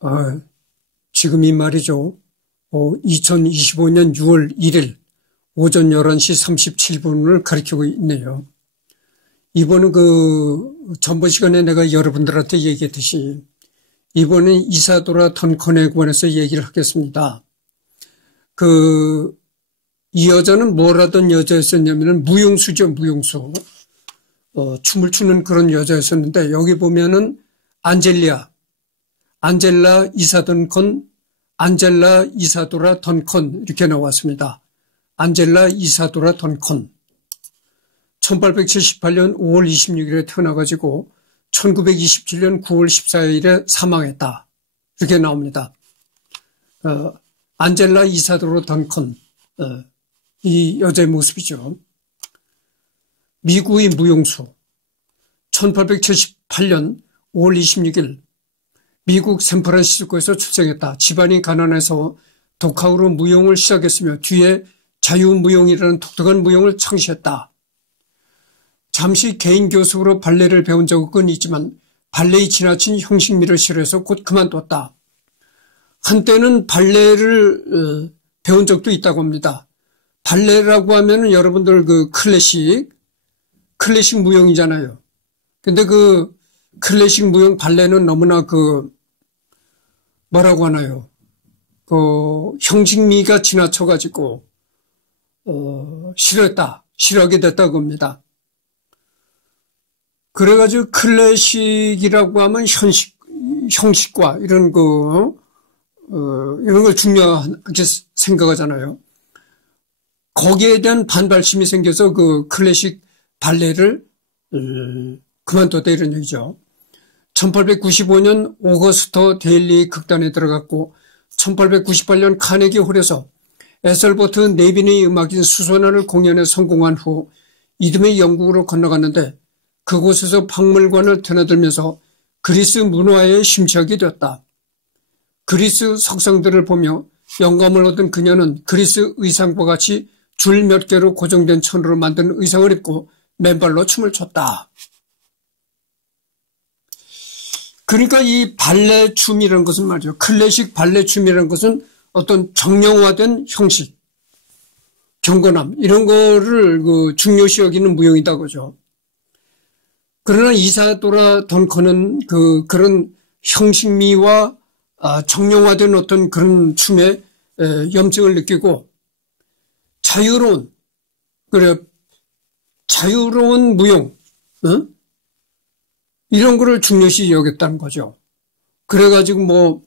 아, 지금이 말이죠. 2025년 6월 1일 오전 11시 37분을 가리키고 있네요. 이번은 전번 시간에 내가 여러분들한테 얘기했듯이 이번엔 이사도라 던컨에 관해서 얘기를 하겠습니다. 이 여자는 뭘 하던 여자였었냐면은 무용수죠, 무용수. 춤을 추는 그런 여자였었는데 여기 보면은 안젤라 이사도라 던컨 이렇게 나왔습니다. 안젤라 이사도라 던컨. 1878년 5월 26일에 태어나가지고 1927년 9월 14일에 사망했다. 이렇게 나옵니다. 안젤라 이사도라 던컨. 이 여자의 모습이죠. 미국의 무용수. 1878년 5월 26일 미국 샌프란시스코에서 출생했다. 집안이 가난해서 독학으로 무용을 시작했으며 뒤에 자유무용이라는 독특한 무용을 창시했다. 잠시 개인 교습으로 발레를 배운 적은 있지만 발레의 지나친 형식미를 싫어해서 곧 그만뒀다. 한때는 발레를 배운 적도 있다고 합니다. 발레라고 하면은 여러분들 클래식 무용이잖아요. 근데 클래식 무용 발레는 너무나 뭐라고 하나요? 형식미가 지나쳐가지고, 싫어하게 됐다고 합니다. 그래가지고 클래식이라고 하면 형식과 이런 걸 중요하게 생각하잖아요. 거기에 대한 반발심이 생겨서 클래식 발레를 그만뒀다 이런 얘기죠. 1895년 오거스터 데일리 극단에 들어갔고 1898년 카네기 홀에서 에설버트 네빈의 음악인 수선화를 공연에 성공한 후 이듬해 영국으로 건너갔는데 그곳에서 박물관을 드나들면서 그리스 문화에 심취하게 되었다. 그리스 석상들을 보며 영감을 얻은 그녀는 그리스 의상과 같이 줄 몇 개로 고정된 천으로 만든 의상을 입고 맨발로 춤을 췄다. 그러니까 이 발레 춤이라는 것은 말이죠. 클래식 발레 춤이라는 것은 어떤 정형화된 형식, 경건함 이런 거를 중요시 여기는 무용이다 그죠. 그러나 이사도라 던컨은 그런 형식미와 정형화된 어떤 그런 춤에 염증을 느끼고 자유로운 무용, 이런 거를 중요시 여겼다는 거죠. 그래가지고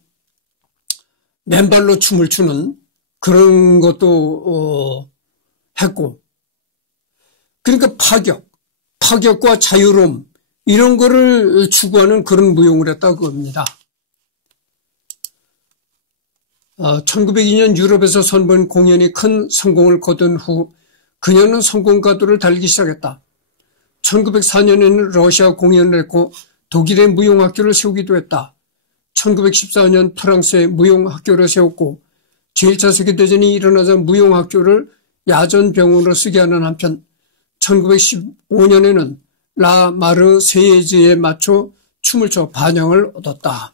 맨발로 춤을 추는 그런 것도 했고, 그러니까 파격과 자유로움 이런 거를 추구하는 그런 무용을 했다고 합니다. 1902년 유럽에서 선보인 공연이 큰 성공을 거둔 후 그녀는 성공 가도를 달리기 시작했다. 1904년에는 러시아 공연을 했고 독일의 무용학교를 세우기도 했다. 1914년 프랑스에 무용학교를 세웠고 제1차 세계대전이 일어나자 무용학교를 야전병원으로 쓰게 하는 한편 1915년에는 라 마르세예즈에 맞춰 춤을 춰 반영을 얻었다.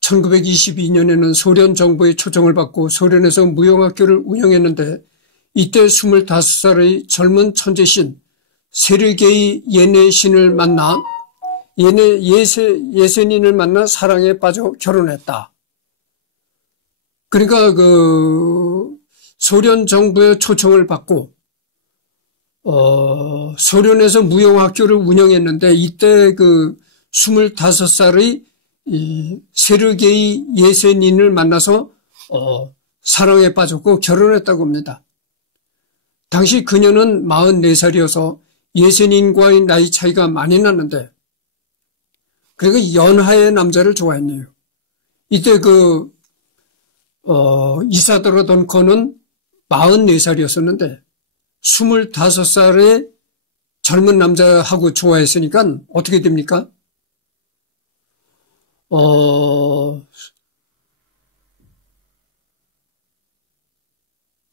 1922년에는 소련 정부의 초청을 받고 소련에서 무용학교를 운영했는데 이때 25살의 젊은 천재신 세르게이 예세닌을 만나 사랑에 빠져 결혼했다. 그러니까 소련 정부의 초청을 받고 소련에서 무용학교를 운영했는데 이때 25살의 이 세르게이 예세닌을 만나서 사랑에 빠졌고 결혼했다고 합니다. 당시 그녀는 44살이어서 예세닌과의 나이 차이가 많이 났는데 그러니까 연하의 남자를 좋아했네요. 이때 이사도라 던컨은 44살이었었는데 25살의 젊은 남자하고 좋아했으니까 어떻게 됩니까?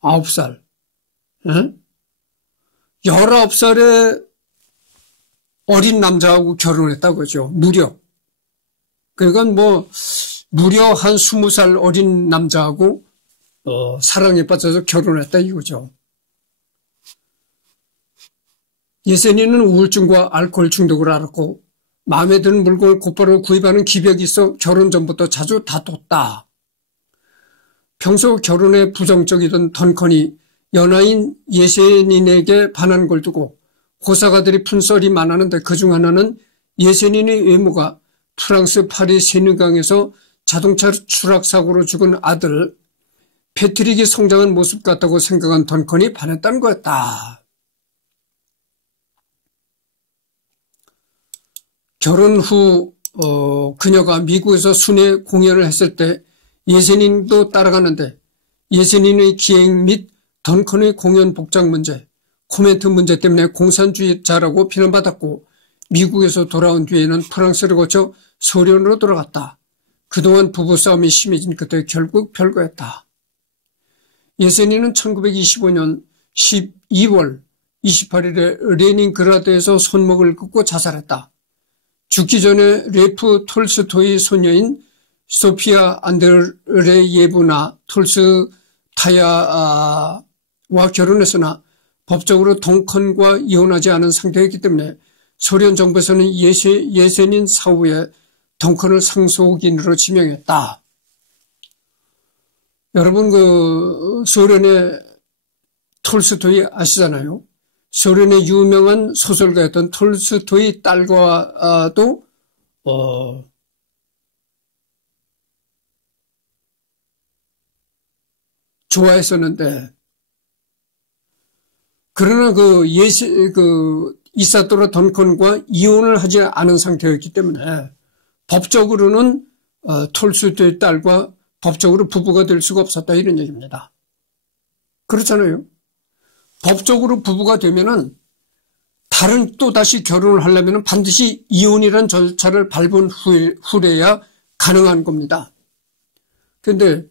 9살. 19살의 어린 남자하고 결혼했다고 그러죠. 무려. 그러니까 뭐 무려 한 20살 어린 남자하고 사랑에 빠져서 결혼했다 이거죠. 예선이는 우울증과 알코올 중독을 앓았고 마음에 드는 물건을 곧바로 구입하는 기벽이 있어 결혼 전부터 자주 다퉜다. 평소 결혼에 부정적이던 던컨이 연하인 예선인에게 반한 걸 두고 호사가들이 푼썰이 많았는데 그중 하나는 예선인의 외모가 프랑스 파리 세느강에서 자동차 추락사고로 죽은 아들 패트릭이 성장한 모습 같다고 생각한 던컨이 반했다는 거였다. 결혼 후 그녀가 미국에서 순회 공연을 했을 때 예선인도 따라가는데 예선인의 기행 및 던컨의 공연 복장 문제, 코멘트 문제 때문에 공산주의자라고 비난받았고 미국에서 돌아온 뒤에는 프랑스를 거쳐 소련으로 돌아갔다. 그동안 부부싸움이 심해진 끝에 결국 별거했다. 예선이는 1925년 12월 28일에 레닌그라드에서 손목을 긋고 자살했다. 죽기 전에 레프 톨스토이 소녀인 소피아 안드레예브나 톨스타야와 결혼했으나 법적으로 던컨과 이혼하지 않은 상태였기 때문에 소련 정부에서는 예선인 사후에 던컨을 상속인으로 지명했다. 여러분 소련의 톨스토이 아시잖아요. 소련의 유명한 소설가였던 톨스토이 딸과도 좋아했었는데 그러나 이사도라 던컨과 이혼을 하지 않은 상태였기 때문에 법적으로는 톨스토이 딸과 법적으로 부부가 될 수가 없었다 이런 얘기입니다. 그렇잖아요. 법적으로 부부가 되면은 또다시 결혼을 하려면 반드시 이혼이라는 절차를 밟은 후에야 가능한 겁니다. 그런데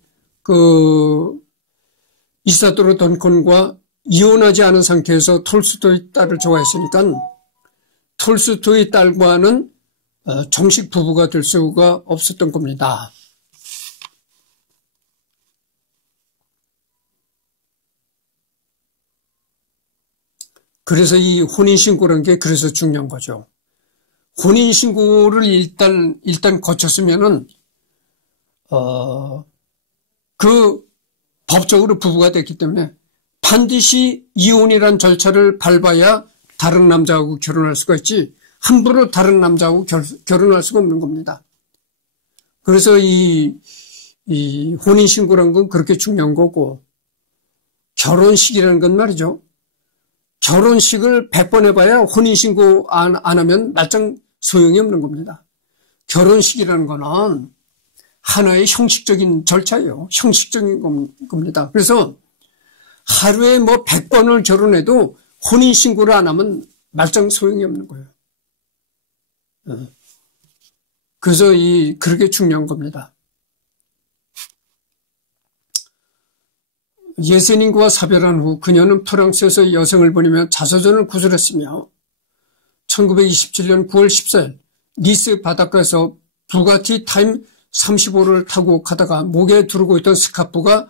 이사도르 던컨과 이혼하지 않은 상태에서 톨스토이 딸을 좋아했으니까 톨스토이 딸과는 정식 부부가 될 수가 없었던 겁니다. 그래서 이 혼인신고라는 게 그래서 중요한 거죠. 혼인신고를 일단 거쳤으면은, 법적으로 부부가 됐기 때문에 반드시 이혼이란 절차를 밟아야 다른 남자하고 결혼할 수가 있지, 함부로 다른 남자하고 결혼할 수가 없는 겁니다. 그래서 이 혼인신고라는 건 그렇게 중요한 거고, 결혼식이라는 건 말이죠. 결혼식을 100번 해봐야 혼인신고 안 하면 말짱 소용이 없는 겁니다. 결혼식이라는 거는 하나의 형식적인 절차예요. 형식적인 겁니다. 그래서 하루에 100번을 결혼해도 혼인신고를 안 하면 말짱 소용이 없는 거예요. 그래서 그렇게 중요한 겁니다. 예선인과 사별한 후 그녀는 프랑스에서 여성을 보내며 자서전을 구술했으며 1927년 9월 14일 니스 바닷가에서 부가티 타임 35를 타고 가다가 목에 두르고 있던 스카프가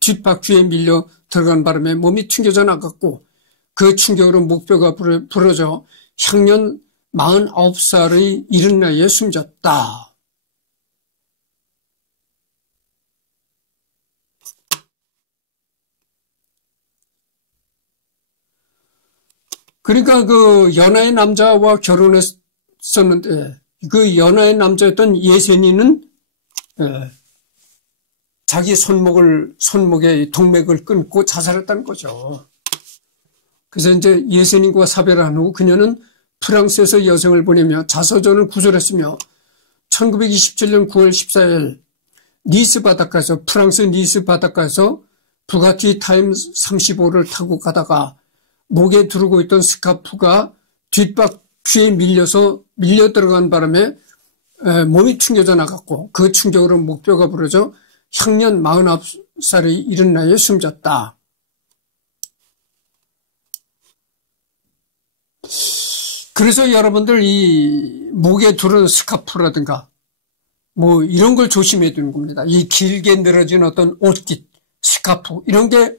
뒷바퀴에 밀려 들어간 바람에 몸이 튕겨져 나갔고 그 충격으로 목뼈가 부러져 향년 49살의 이른 나이에 숨졌다. 그러니까 연하의 남자와 결혼했었는데 그 연하의 남자였던 예선이는 자기 손목에 동맥을 끊고 자살했다는 거죠. 그래서 이제 예선인과 사별한 후 그녀는 프랑스에서 여성을 보내며 자서전을 구술했으며 1927년 9월 14일 프랑스 니스 바닷가에서 부가티 타임 35를 타고 가다가 목에 두르고 있던 스카프가 뒷바퀴에 밀려 들어간 바람에 몸이 튕겨져 나갔고 그 충격으로 목뼈가 부러져 향년 49살의 이른 나이에 숨졌다. 그래서 여러분들 이 목에 두른 스카프라든가 뭐 이런 걸 조심해야 되는 겁니다. 이 길게 늘어진 어떤 옷깃, 스카프 이런 게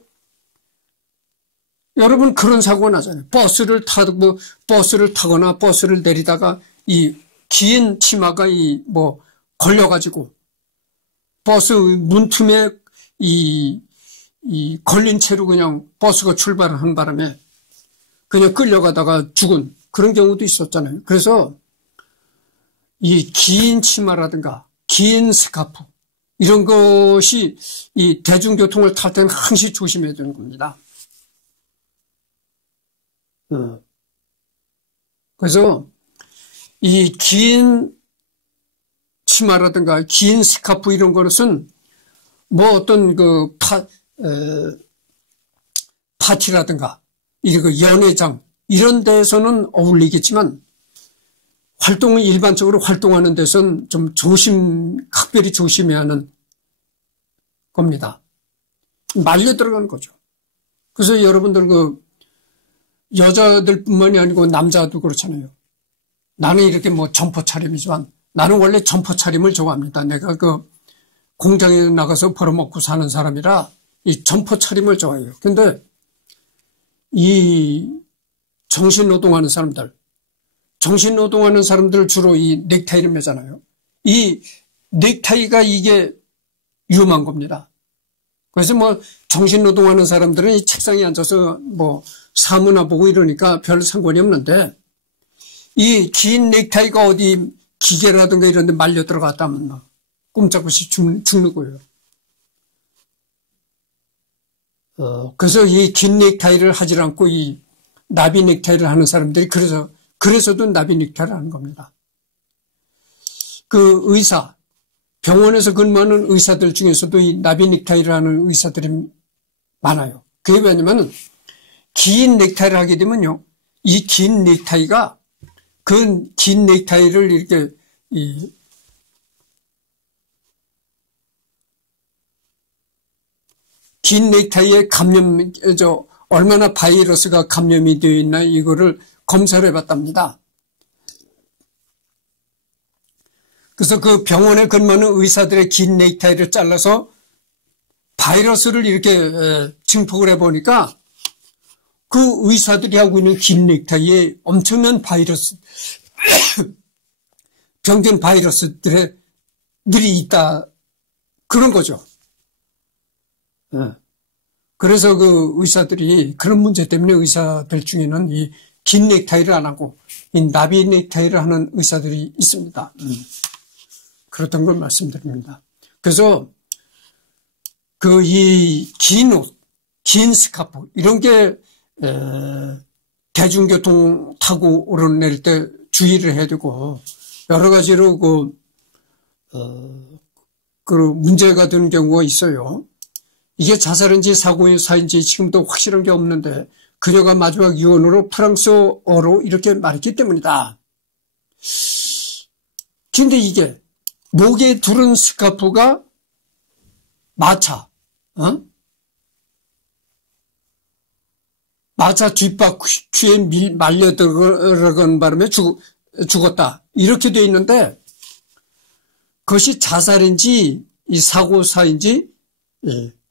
여러분 그런 사고가 나잖아요. 버스를 타거나 버스를 내리다가 이 긴 치마가 뭐 걸려가지고 버스 문틈에 이 걸린 채로 그냥 버스가 출발을 한 바람에 그냥 끌려가다가 죽은 그런 경우도 있었잖아요. 그래서 이 긴 치마라든가 긴 스카프 이런 것이 이 대중교통을 탈 때는 항시 조심해야 되는 겁니다. 그래서 이 긴 치마라든가 긴 스카프 이런 것은 뭐 어떤 그 파티라든가 이거 연회장 이런 데서는 어울리겠지만 일반적으로 활동하는 데서는 좀 각별히 조심해야 하는 겁니다. 말려 들어가는 거죠. 그래서 여러분들 여자들뿐만이 아니고 남자도 그렇잖아요. 나는 이렇게 뭐 점퍼 차림이지만 나는 원래 점퍼 차림을 좋아합니다. 내가 공장에 나가서 벌어먹고 사는 사람이라 이 점퍼 차림을 좋아해요. 근데 이 정신노동하는 사람들 주로 이 넥타이를 매잖아요. 이 넥타이가 이게 위험한 겁니다. 그래서 뭐 정신노동하는 사람들은 이 책상에 앉아서 뭐 사무나 보고 이러니까 별 상관이 없는데 이 긴 넥타이가 어디 기계라든가 이런 데 말려 들어갔다면 막 꼼짝없이 죽는 거예요. 그래서 이 긴 넥타이를 하지 않고 이 나비 넥타이를 하는 사람들이 그래서도 나비 넥타이를 하는 겁니다. 병원에서 근무하는 의사들 중에서도 이 나비 넥타이를 하는 의사들이 많아요. 그게 왜냐면 긴 넥타이를 하게 되면요. 이 긴 넥타이가 그 긴 넥타이를 이렇게 긴 넥타이에 얼마나 바이러스가 감염이 되어 있나 이거를 검사를 해봤답니다. 그래서 그 병원에 근무하는 의사들의 긴 넥타이를 잘라서 바이러스를 이렇게 증폭을 해보니까 그 의사들이 하고 있는 긴 넥타이에 엄청난 병균 바이러스들이 있다. 그런 거죠. 그래서 그 의사들이 그런 문제 때문에 의사들 중에는 이 긴 넥타이를 안 하고 이 나비 넥타이를 하는 의사들이 있습니다. 그렇던 걸 말씀드립니다. 그래서 이 긴 옷, 긴 스카프 이런 게 대중교통 타고 오르내릴 때 주의를 해야 되고 여러 가지로 문제가 되는 경우가 있어요. 이게 자살인지 사고사인지 지금도 확실한 게 없는데 그녀가 마지막 유언으로 프랑스어로 이렇게 말했기 때문이다. 근데 이게 목에 두른 스카프가 마차 뒷바퀴에 말려 들어간 바람에 죽었다. 이렇게 돼 있는데 그것이 자살인지 이 사고사인지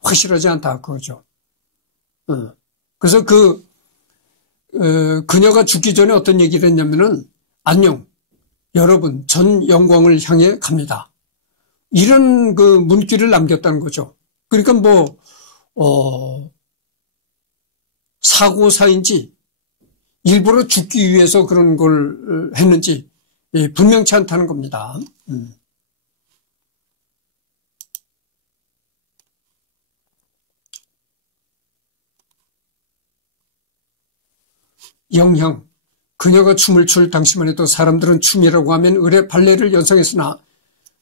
확실하지 않다. 그거죠. 그래서 그녀가 죽기 전에 어떤 얘기를 했냐면은 안녕. 여러분, 전 영광을 향해 갑니다. 이런 문구를 남겼다는 거죠. 그러니까 사고사인지 일부러 죽기 위해서 그런 걸 했는지 분명치 않다는 겁니다. 영향. 그녀가 춤을 출 당시만 해도 사람들은 춤이라고 하면 의례 발레를 연상했으나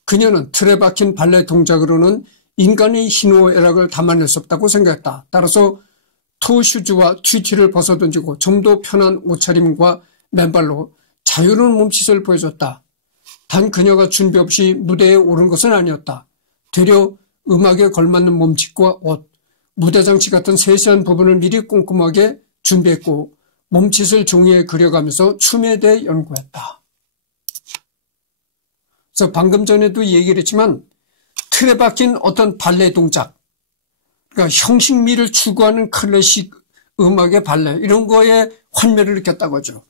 그녀는 틀에 박힌 발레 동작으로는 인간의 희노애락을 담아낼 수 없다고 생각했다. 따라서 토슈즈와 튀티를 벗어던지고 좀 더 편한 옷차림과 맨발로 자유로운 몸짓을 보여줬다. 단 그녀가 준비 없이 무대에 오른 것은 아니었다. 되려 음악에 걸맞는 몸짓과 옷, 무대 장치 같은 세세한 부분을 미리 꼼꼼하게 준비했고 몸짓을 종이에 그려가면서 춤에 대해 연구했다. 그래서 방금 전에도 얘기를 했지만 틀에 박힌 어떤 발레 동작, 그러니까 형식미를 추구하는 클래식 음악의 발레, 이런 거에 환멸을 느꼈다고 하죠.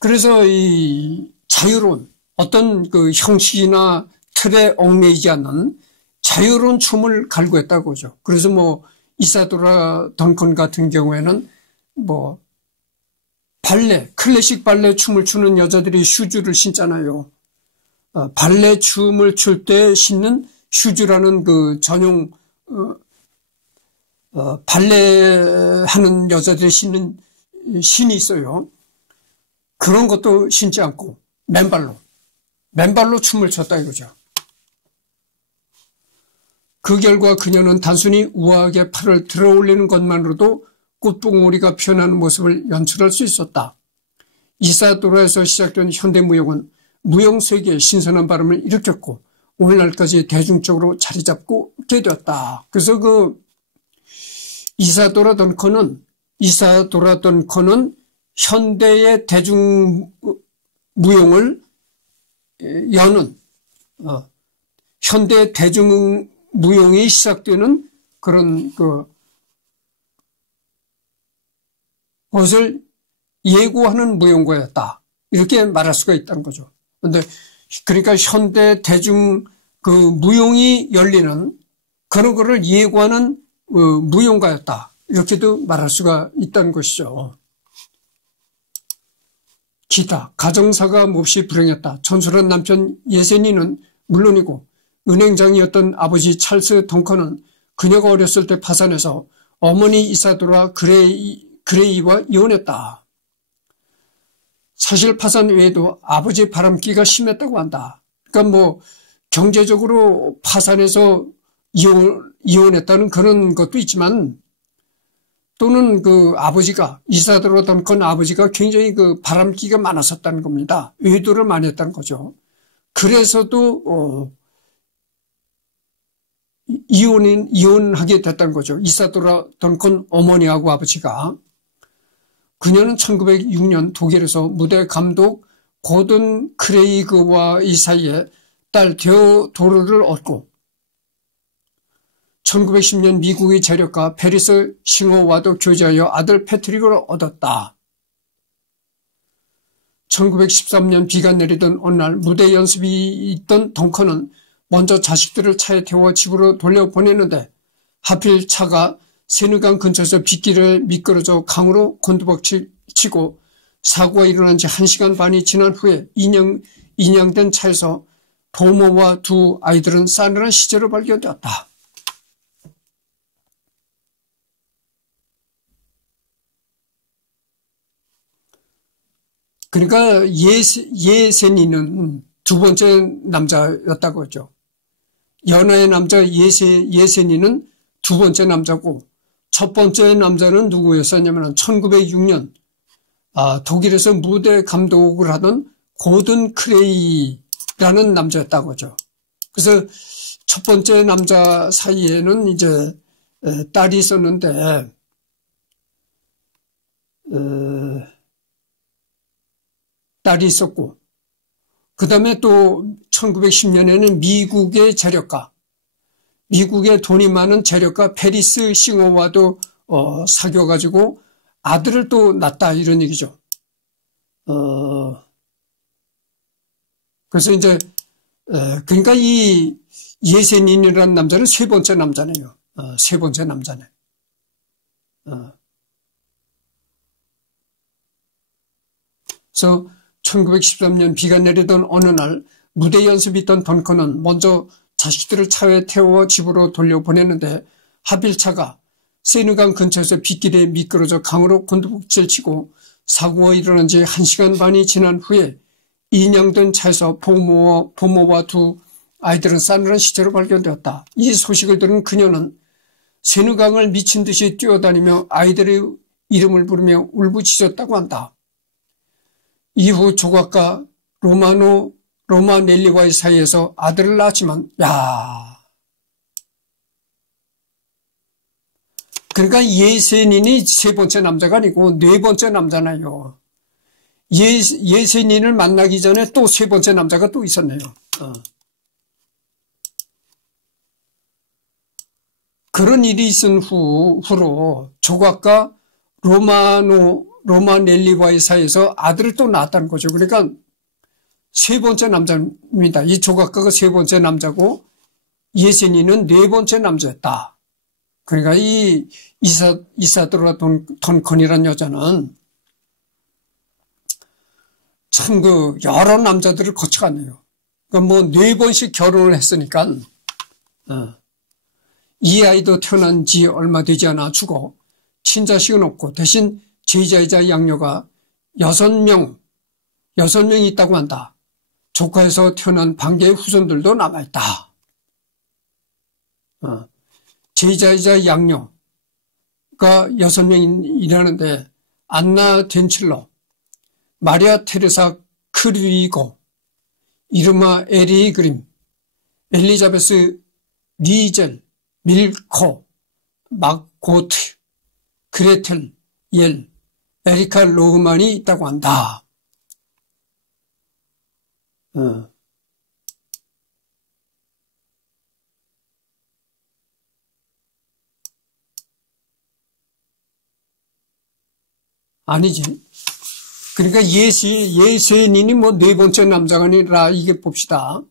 그래서 이 자유로운 어떤 그 형식이나 틀에 얽매이지 않는 자유로운 춤을 갈구했다고 하죠. 그래서 뭐 이사도라 던컨 같은 경우에는 뭐 발레, 클래식 발레 춤을 추는 여자들이 슈즈를 신잖아요. 발레 춤을 출 때 신는 슈즈라는 그 전용 발레 하는 여자들이 신는 신이 있어요. 그런 것도 신지 않고 맨발로 춤을 췄다 이거죠. 그 결과 그녀는 단순히 우아하게 팔을 들어 올리는 것만으로도 꽃봉오리가 피어나는 모습을 연출할 수 있었다. 이사도라에서 시작된 현대무용은 무용 세계에 신선한 바람을 일으켰고 오늘날까지 대중적으로 자리 잡고 있게 되었다. 그래서 그 이사도라 던컨은 현대의 대중무용을 여는 현대 대중무용이 시작되는 그런 것을 예고하는 무용가였다. 이렇게 말할 수가 있다는 거죠. 그러니까 현대 대중 그 무용이 열리는 그런 거를 예고하는 무용가였다. 이렇게도 말할 수가 있다는 것이죠. 기타, 가정사가 몹시 불행했다. 천술한 남편 예세니는 물론이고 은행장이었던 아버지 찰스 덩컨은 그녀가 어렸을 때 파산해서 어머니 이사도라 그레이와 이혼했다. 사실 파산 외에도 아버지 바람기가 심했다고 한다. 그러니까 뭐 경제적으로 파산해서 이혼했다는 그런 것도 있지만 또는 그 아버지가 이사도라 던컨 아버지가 굉장히 그 바람기가 많았었다는 겁니다. 외도를 많이 했다는 거죠. 그래서도 이혼하게 됐다는 거죠. 이사도라 던컨 어머니하고 아버지가. 그녀는 1906년 독일에서 무대 감독 고든 크레이그와의 사이에 딸 데오도르를 얻고 1910년 미국의 재력가 페리스 싱어와도 교제하여 아들 패트릭을 얻었다. 1913년 비가 내리던 어느 날 무대 연습이 있던 덩컨은 먼저 자식들을 차에 태워 집으로 돌려보내는데 하필 차가 세느강 근처에서 빗길에 미끄러져 강으로 곤두박치고 사고가 일어난 지 1시간 반이 지난 후에 인양된 차에서 보모와 두 아이들은 싸늘한 시체로 발견되었다. 그러니까 예세니는 두 번째 남자였다고 하죠. 연하의 남자 예세니는 두 번째 남자고 첫 번째 남자는 누구였었냐면 1906년 독일에서 무대 감독을 하던 고든 크레이라는 남자였다고 하죠. 그래서 첫 번째 남자 사이에는 이제 딸이 있었는데 딸이 있었고 그 다음에 또 1910년에는 미국의 재력가 미국의 돈이 많은 재력가 페리스 싱어와도 사귀어가지고 아들을 또 낳았다 이런 얘기죠. 그래서 이제 그러니까 이 예세닌이라는 남자는 세 번째 남자네요. 세 번째 남자네. 그래서 1913년 비가 내리던 어느 날 무대 연습이 있던 던컨은 먼저 자식들을 차에 태워 집으로 돌려보내는데 하필 차가 세느강 근처에서 빗길에 미끄러져 강으로 곤두박질치고 사고가 일어난 지 1시간 반이 지난 후에 인양된 차에서 보모와 두 아이들은 싸늘한 시체로 발견되었다. 이 소식을 들은 그녀는 세느강을 미친 듯이 뛰어다니며 아이들의 이름을 부르며 울부짖었다고 한다. 이후 조각가 로마넬리와의 사이에서 아들을 낳았지만 그러니까 예세닌이 세 번째 남자가 아니고 네 번째 남자나요. 예세닌을 만나기 전에 또 세 번째 남자가 또 있었네요. 그런 일이 있은 후로 조각가 로마넬리와의 사이에서 아들을 또 낳았다는 거죠. 그러니까 세 번째 남자입니다. 이 조각가가 세 번째 남자고 예세닌은 네 번째 남자였다. 그러니까 이 이사도라 던컨이라는 여자는 참 여러 남자들을 거쳐갔네요. 그러니까 뭐 네 번씩 결혼을 했으니까 이 아이도 태어난 지 얼마 되지 않아 죽어 친자식은 없고 대신 제자이자 양녀가 6명이 있다고 한다. 조카에서 태어난 반개의 후손들도 남아있다. 제자이자 양녀가 6명이라는데 안나 덴칠러, 마리아 테레사 크리고, 이르마 에리 그림, 엘리자베스 리젤, 밀코, 막고트, 그레텔, 옐, 에리카 로흐만이 있다고 한다. 아니지. 그러니까 예세닌이 뭐 네 번째 남자가 아니라 이게 봅시다.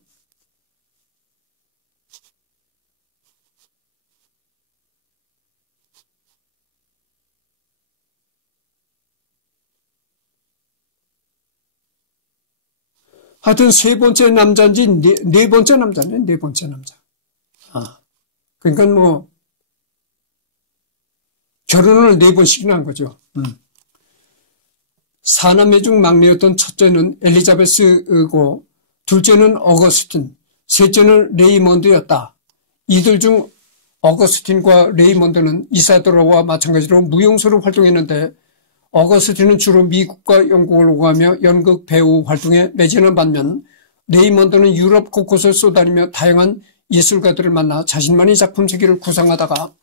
하여튼 세 번째 남자인지 네 번째 남자네, 네 번째 남자. 그러니까 뭐 결혼을 네 번씩이나 한 거죠. 사남매 중 막내였던 첫째는 엘리자베스고 둘째는 어거스틴, 셋째는 레이먼드였다. 이들 중 어거스틴과 레이먼드는 이사도라와 마찬가지로 무용수로 활동했는데 어거스틴은 주로 미국과 영국을 오가며 연극 배우 활동에 매진한 반면 레이먼드는 유럽 곳곳을 쏘다니며 다양한 예술가들을 만나 자신만의 작품 세계를 구상하다가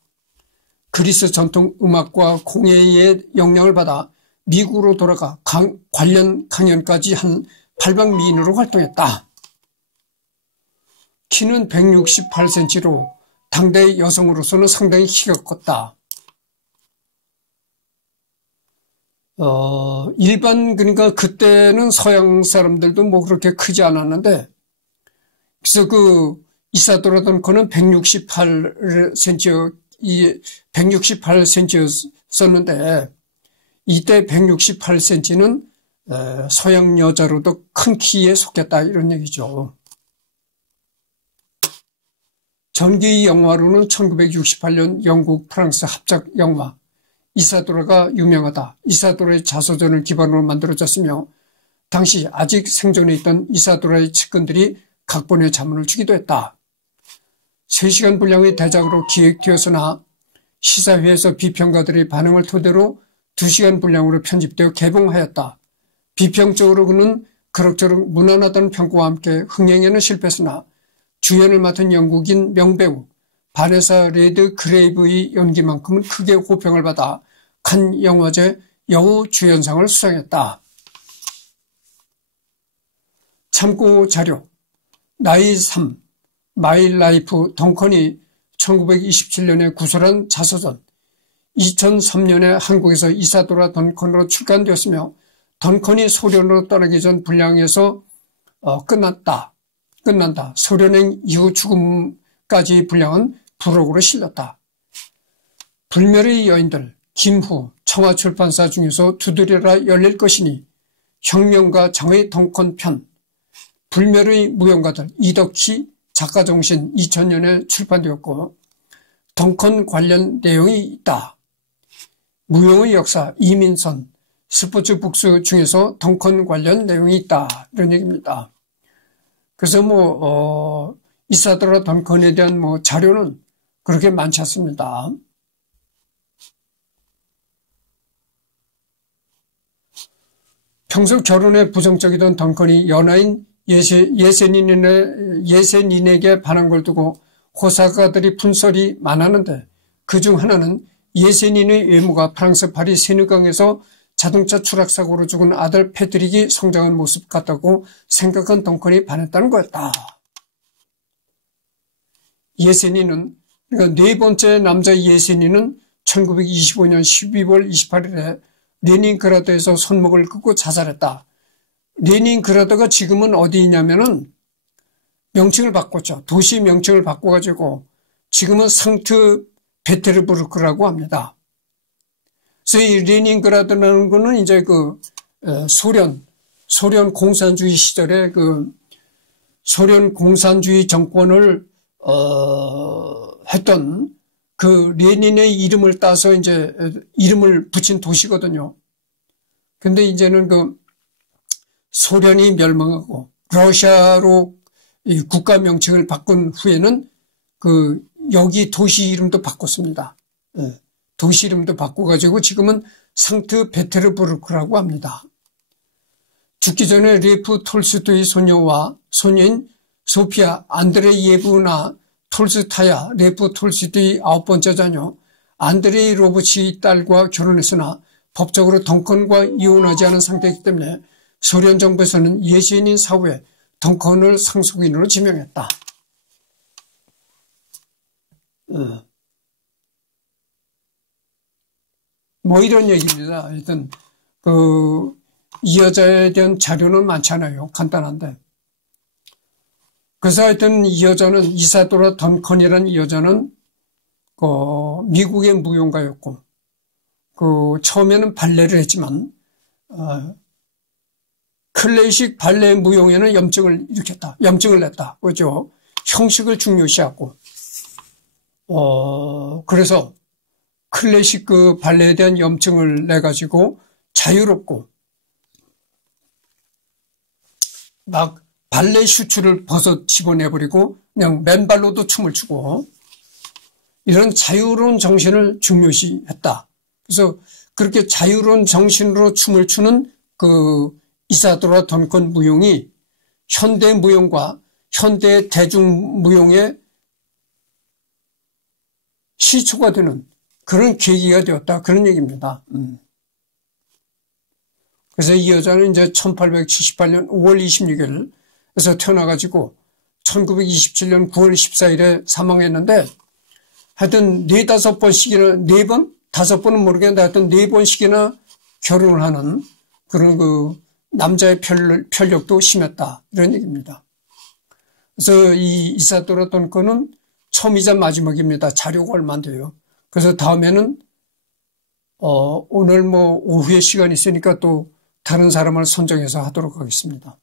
그리스 전통 음악과 공예의 영향을 받아 미국으로 돌아가 관련 강연까지 한 팔방미인으로 활동했다. 키는 168cm로 당대의 여성으로서는 상당히 키가 컸다. 그러니까 그때는 서양 사람들도 뭐 그렇게 크지 않았는데, 그래서 이사도라 던컨은 168cm였었는데, 이때 168cm는 서양 여자로도 큰 키에 속했다, 이런 얘기죠. 전기 영화로는 1968년 영국 프랑스 합작 영화 이사도라가 유명하다. 이사도라의 자서전을 기반으로 만들어졌으며 당시 아직 생존해 있던 이사도라의 측근들이 각본에 자문을 주기도 했다. 3시간 분량의 대작으로 기획되었으나 시사회에서 비평가들의 반응을 토대로 2시간 분량으로 편집되어 개봉하였다. 비평적으로 그는 그럭저럭 무난하다는 평가와 함께 흥행에는 실패했으나 주연을 맡은 영국인 명배우 바네사 레드 그레이브의 연기만큼은 크게 호평을 받아 칸 영화제 여우 주연상을 수상했다. 참고 자료 나이 3 마이 라이프 던컨이 1927년에 구설한 자서전 2003년에 한국에서 이사도라 던컨으로 출간되었으며 던컨이 소련으로 떠나기 전 분량에서 끝난다. 소련행 이후 죽음까지 분량은 부록으로 실렸다. 불멸의 여인들 김후 청와출판사 중에서 두드려라 열릴 것이니 혁명가 장의 던컨 편 불멸의 무용가들 이덕희 작가정신 2000년에 출판되었고 던컨 관련 내용이 있다. 무용의 역사 이민선 스포츠북스 중에서 던컨 관련 내용이 있다. 이런 얘기입니다. 그래서 이사도라 던컨에 대한 자료는 그렇게 많지 않습니다. 평소 결혼에 부정적이던 던컨이 연하인 예세닌에게 반한 걸 두고 호사가들이 분설이 많았는데 그중 하나는 예세닌의 외모가 프랑스 파리 세느강에서 자동차 추락사고로 죽은 아들 패트릭이 성장한 모습 같다고 생각한 덩컨이 반했다는 거였다. 예세닌은, 그러니까 네 번째 남자 예세닌은 1925년 12월 28일에 레닌그라드에서 손목을 긋고 자살했다. 레닌그라드가 지금은 어디 있냐면은 명칭을 바꿨죠. 도시 명칭을 바꿔가지고 지금은 상트페테르부르크라고 합니다. 그래서 이 레닌그라드라는 거는 이제 소련 공산주의 시절에 소련 공산주의 정권을 했던 레닌의 이름을 따서 이제 이름을 붙인 도시거든요. 근데 이제는 소련이 멸망하고 러시아로 이 국가 명칭을 바꾼 후에는 여기 도시 이름도 바꿨습니다. 도시 이름도 바꿔가지고 지금은 상트페테르부르크라고 합니다. 죽기 전에 레프 톨스토이 소녀인 소피아 안드레예브나 톨스타야 레프 톨스토이 9번째 자녀 안드레이 로브치의 딸과 결혼했으나 법적으로 덩컨과 이혼하지 않은 상태이기 때문에 소련 정부에서는 예세닌 사후에 덩컨을 상속인으로 지명했다. 뭐 이런 얘기입니다. 하여튼 이 여자에 대한 자료는 많잖아요. 간단한데. 그래서 하여튼 이 여자는 이사도라 덩컨이라는 이 여자는 미국의 무용가였고 처음에는 발레를 했지만 클래식 발레 무용에는 염증을 냈다. 그죠? 형식을 중요시하고 그래서 클래식 발레에 대한 염증을 내가지고 자유롭고 막 발레 슈츠를 벗어 집어내버리고 그냥 맨발로도 춤을 추고 이런 자유로운 정신을 중요시했다. 그래서 그렇게 자유로운 정신으로 춤을 추는 이사도라 덩컨 무용이 현대 무용과 현대 대중무용의 시초가 되는 그런 계기가 되었다. 그런 얘기입니다. 그래서 이 여자는 이제 1878년 5월 26일에서 태어나가지고 1927년 9월 14일에 사망했는데 하여튼 4-5번씩이나 4번? 5번은 모르겠는데 하여튼 4번씩이나 결혼을 하는 그런 남자의 편력도 심했다. 이런 얘기입니다. 그래서 이 이사도라 덩컨은 처음이자 마지막입니다. 자료가 얼마 안 돼요. 그래서 다음에는 오늘 오후에 시간이 있으니까 또 다른 사람을 선정해서 하도록 하겠습니다.